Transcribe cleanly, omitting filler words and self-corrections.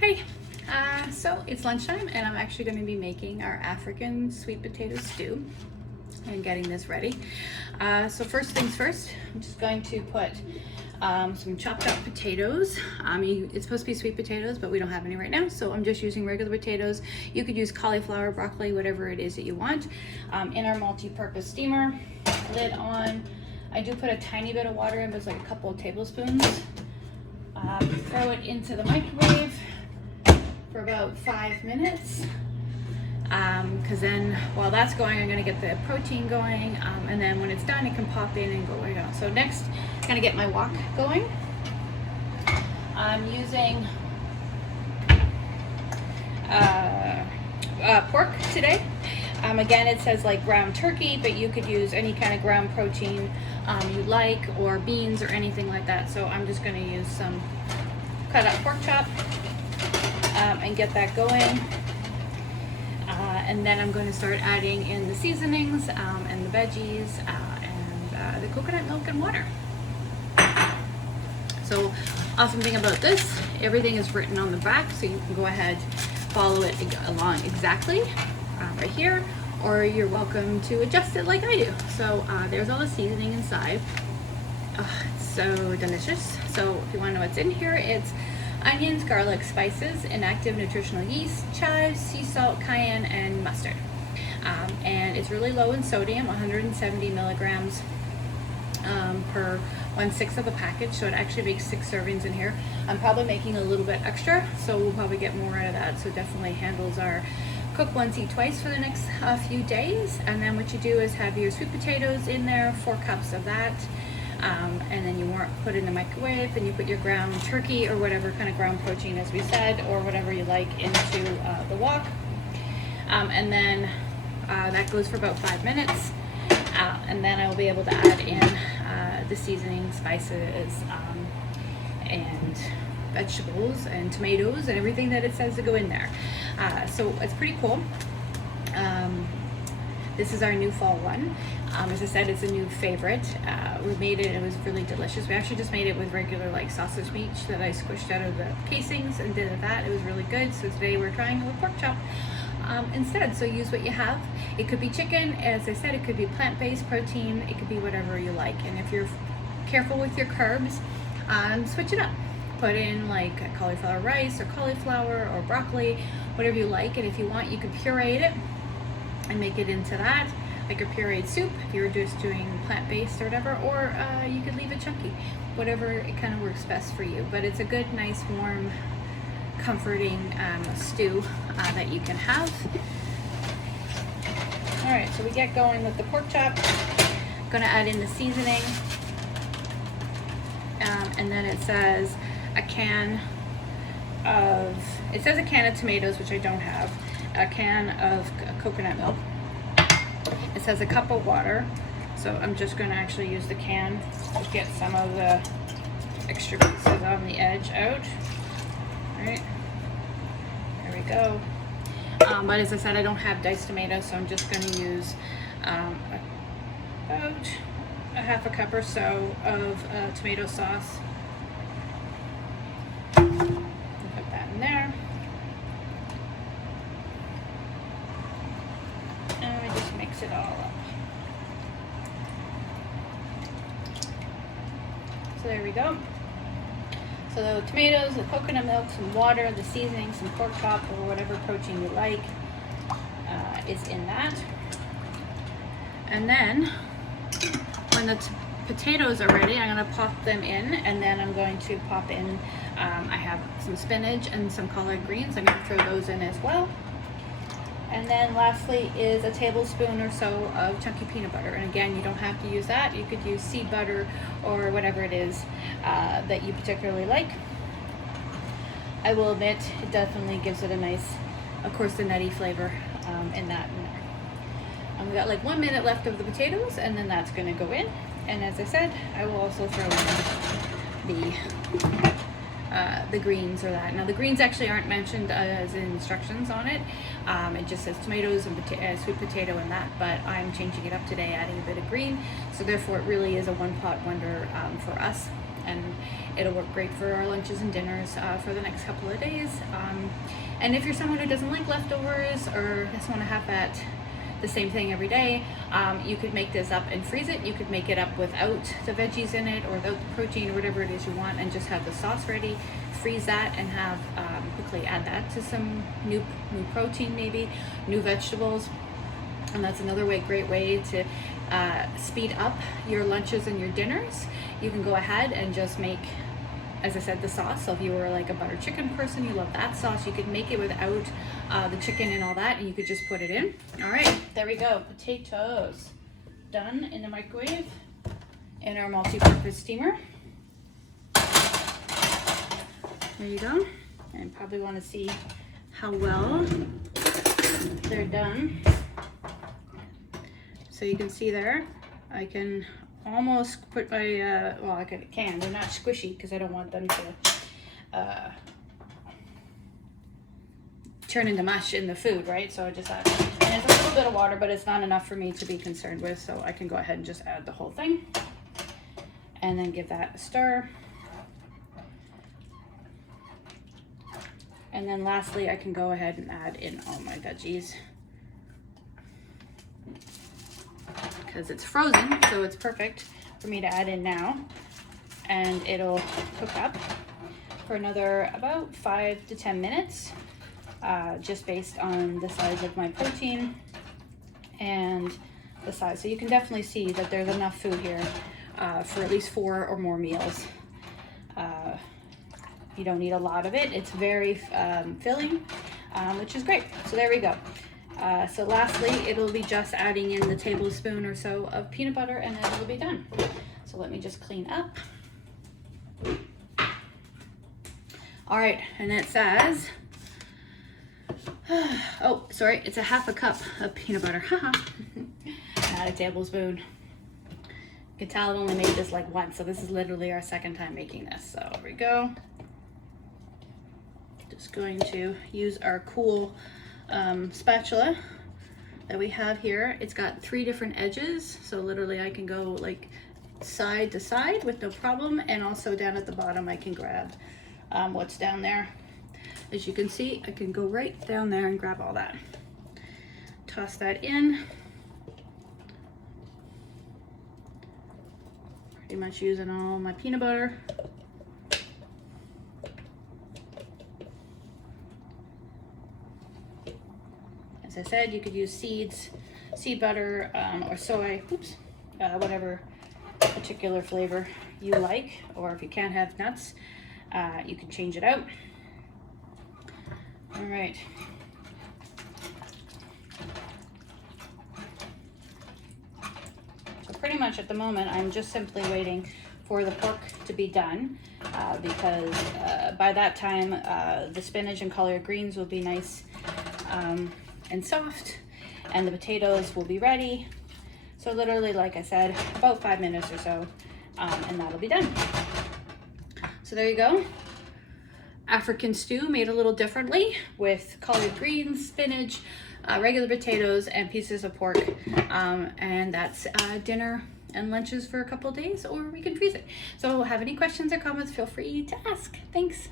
Hey, so it's lunchtime and I'm actually going to be making our African sweet potato stew and getting this ready. So first things first, I'm just going to put some chopped up potatoes. It's supposed to be sweet potatoes, but we don't have any right now, so I'm just using regular potatoes. You could use cauliflower, broccoli, whatever it is that you want. In our multi-purpose steamer, lid on. I do put a tiny bit of water in, but it's like a couple of tablespoons. Throw it into the microwave for about 5 minutes, because then while that's going, I'm going to get the protein going, and then when it's done, it can pop in and go right on. So next, I'm going to get my wok going. I'm using pork today. Again, it says like ground turkey, but you could use any kind of ground protein you like, or beans or anything like that. So I'm just going to use some cut up pork chop and get that going. And then I'm going to start adding in the seasonings and the veggies and the coconut milk and water. So awesome thing about this, everything is written on the back, so you can go ahead, follow it along exactly right here, or you're welcome to adjust it like I do. So there's all the seasoning inside. It's so delicious. So if you want to know what's in here, it's onions, garlic, spices, inactive nutritional yeast, chives, sea salt, cayenne, and mustard. And it's really low in sodium, 170 milligrams per 1/6 of a package, so it actually makes 6 servings in here. I'm probably making a little bit extra, so we'll probably get more out of that. So definitely handles our cook once, eat twice for the next few days. And then what you do is have your sweet potatoes in there, 4 cups of that. And then you put it in the microwave, and you put your ground turkey or whatever kind of ground protein, as we said, or whatever you like, into the wok. And then that goes for about 5 minutes. And then I will be able to add in the seasoning, spices, and vegetables and tomatoes and everything that it says to go in there. So it's pretty cool. This is our new fall one. As I said, it's a new favorite. We made it was really delicious. We actually just made it with regular like sausage meat that I squished out of the casings and did that. It was really good. So today we're trying it with pork chop instead. So use what you have. It could be chicken, as I said, it could be plant-based protein, it could be whatever you like. And if you're careful with your carbs, switch it up. Put in like cauliflower rice or cauliflower or broccoli, whatever you like. And if you want, you could puree it and make it into that, like a pureed soup if you were just doing plant-based or whatever, or you could leave it chunky, whatever it kind of works best for you. But it's a good, nice, warm, comforting stew that you can have. All right, so we get going with the pork chop. I'm gonna add in the seasoning, and then it says a can of tomatoes, which I don't have, a can of coconut milk. It says a cup of water, so I'm just going to actually use the can to get some of the extra pieces on the edge out. All right, there we go. But as I said, I don't have diced tomatoes, so I'm just going to use about a half a cup or so of tomato sauce. Put that in there. And we just mix it all up. So there we go. So the tomatoes, the coconut milk, some water, the seasoning, some pork chop or whatever protein you like is in that. And then when the potatoes are ready, I'm going to pop them in, and then I'm going to pop in, I have some spinach and some collard greens. I'm going to throw those in as well. And then lastly is a tablespoon or so of chunky peanut butter. And again, you don't have to use that. You could use seed butter or whatever it is that you particularly like. I will admit, it definitely gives it a nice, of course, the nutty flavor in that. And we got like 1 minute left of the potatoes, and then that's going to go in. And as I said, I will also throw in the greens or that. Now the greens actually aren't mentioned as instructions on it. It just says tomatoes and sweet potato and that, but I'm changing it up today, adding a bit of green. So therefore it really is a one pot wonder for us. and it'll work great for our lunches and dinners for the next couple of days. And if you're someone who doesn't like leftovers or just want to have the same thing every day, you could make this up and freeze it. You could make it up without the veggies in it or without the protein or whatever it is you want, and just have the sauce ready, freeze that, and have quickly add that to some new protein, maybe new vegetables. And that's another great way to speed up your lunches and your dinners. You can go ahead and just make, as I said, the sauce. So if you were like a butter chicken person, you love that sauce, you could make it without the chicken and all that, and you could just put it in. All right, there we go. Potatoes done in the microwave in our multi-purpose steamer. There you go. And probably want to see how well they're done. So you can see there, I can almost put my, well, I can. They're not squishy because I don't want them to turn into mush in the food, right? So I just add, and it's a little bit of water, but it's not enough for me to be concerned with. So I can go ahead and just add the whole thing and then give that a stir. And then lastly, I can go ahead and add in all my veggies, because it's frozen, so it's perfect for me to add in now. And it'll cook up for another about 5 to 10 minutes, just based on the size of my protein and the size. So you can definitely see that there's enough food here for at least 4 or more meals. You don't need a lot of it. It's very filling, which is great. So there we go. So lastly, it'll be just adding in the tablespoon or so of peanut butter, and then it'll be done. So let me just clean up. All right, and it says, oh, sorry, it's a half a cup of peanut butter. Haha, not a tablespoon. You can tell I've only made this like once, so this is literally our second time making this. So there we go. Just going to use our cool spatula that we have here. It's got 3 different edges, so literally I can go like side to side with no problem, and also down at the bottom I can grab what's down there. As you can see, I can go right down there and grab all that. Toss that in. Pretty much using all my peanut butter. As I said, you could use seed butter, or soy, whatever particular flavor you like, or if you can't have nuts, you can change it out. All right. So pretty much at the moment, I'm just simply waiting for the pork to be done, because by that time, the spinach and collard greens will be nice and soft, and the potatoes will be ready. So literally, like I said, about 5 minutes or so, and that'll be done. So there you go. African stew made a little differently with collard greens, spinach, regular potatoes, and pieces of pork. And that's dinner and lunches for a couple days, or we can freeze it. So have any questions or comments, feel free to ask. Thanks.